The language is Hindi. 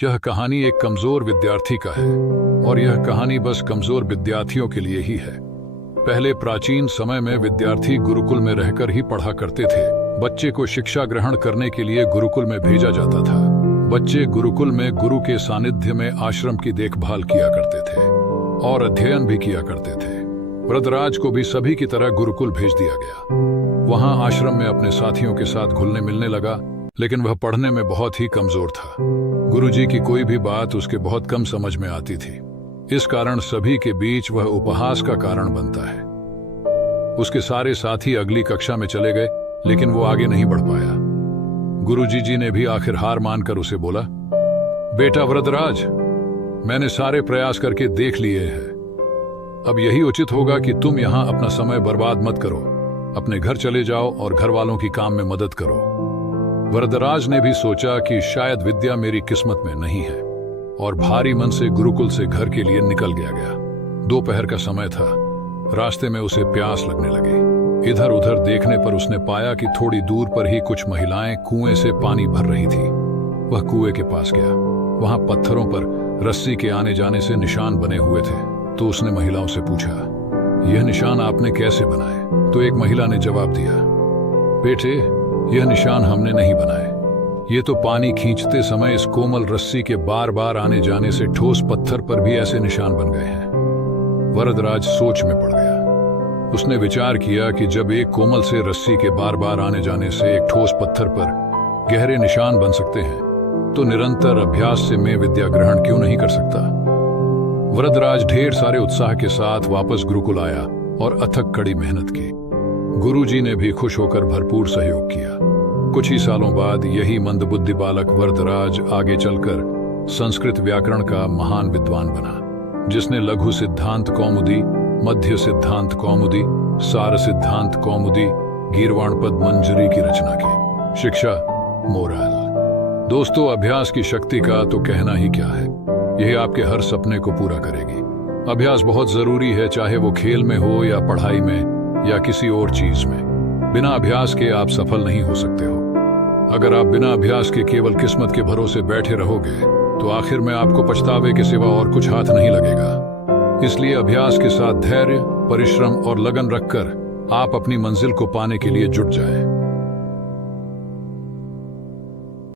यह कहानी एक कमजोर विद्यार्थी का है और यह कहानी बस कमजोर विद्यार्थियों के लिए ही है। पहले प्राचीन समय में विद्यार्थी गुरुकुल में रहकर ही पढ़ा करते थे। बच्चे को शिक्षा ग्रहण करने के लिए गुरुकुल में भेजा जाता था। बच्चे गुरुकुल में गुरु के सानिध्य में आश्रम की देखभाल किया करते थे और अध्ययन भी किया करते थे। वरदराज को भी सभी की तरह गुरुकुल भेज दिया गया। वहां आश्रम में अपने साथियों के साथ घुलने मिलने लगा, लेकिन वह पढ़ने में बहुत ही कमजोर था। गुरुजी की कोई भी बात उसके बहुत कम समझ में आती थी। इस कारण सभी के बीच वह उपहास का कारण बनता है। उसके सारे साथी अगली कक्षा में चले गए, लेकिन वो आगे नहीं बढ़ पाया। गुरुजी जी ने भी आखिर हार मानकर उसे बोला, बेटा वरदराज, मैंने सारे प्रयास करके देख लिए हैं। अब यही उचित होगा कि तुम यहाँ अपना समय बर्बाद मत करो। अपने घर चले जाओ और घर वालों की काम में मदद करो। वरदराज ने भी सोचा कि शायद विद्या मेरी किस्मत में नहीं है और भारी मन से गुरुकुल से घर के लिए निकल गया। दोपहर का समय था। रास्ते में उसे प्यास लगने लगी। इधर उधर देखने पर उसने पाया कि थोड़ी दूर पर ही कुछ महिलाएं कुएं से पानी भर रही थी। वह कुएं के पास गया। वहां पत्थरों पर रस्सी के आने जाने से निशान बने हुए थे। तो उसने महिलाओं से पूछा, यह निशान आपने कैसे बनाए? तो एक महिला ने जवाब दिया, बेटे, यह निशान हमने नहीं बनाए। ये तो पानी खींचते समय इस कोमल रस्सी के बार बार आने जाने से ठोस पत्थर पर भी ऐसे निशान बन गए हैं। वरदराज सोच में पड़ गया। उसने विचार किया कि जब एक कोमल से रस्सी के बार बार आने जाने से एक ठोस पत्थर पर गहरे निशान बन सकते हैं, तो निरंतर अभ्यास से मैं विद्या ग्रहण क्यों नहीं कर सकता। वरदराज ढेर सारे उत्साह के साथ वापस गुरुकुल आया और अथक कड़ी मेहनत की। गुरुजी ने भी खुश होकर भरपूर सहयोग किया। कुछ ही सालों बाद यही मंदबुद्धि बालक वरदराज आगे चलकर संस्कृत व्याकरण का महान विद्वान बना, जिसने लघु सिद्धांत कौमुदी, मध्य सिद्धांत कौमुदी, सार सिद्धांत कौमुदी, गीर्वाणपद मंजरी की रचना की। शिक्षा, मोरल। दोस्तों, अभ्यास की शक्ति का तो कहना ही क्या है। यह आपके हर सपने को पूरा करेगी। अभ्यास बहुत जरूरी है, चाहे वो खेल में हो या पढ़ाई में या किसी और चीज में। बिना अभ्यास के आप सफल नहीं हो सकते हो। अगर आप बिना अभ्यास के केवल किस्मत के भरोसे बैठे रहोगे, तो आखिर में आपको पछतावे के सिवा और कुछ हाथ नहीं लगेगा। इसलिए अभ्यास के साथ धैर्य, परिश्रम और लगन रखकर आप अपनी मंजिल को पाने के लिए जुट जाएं।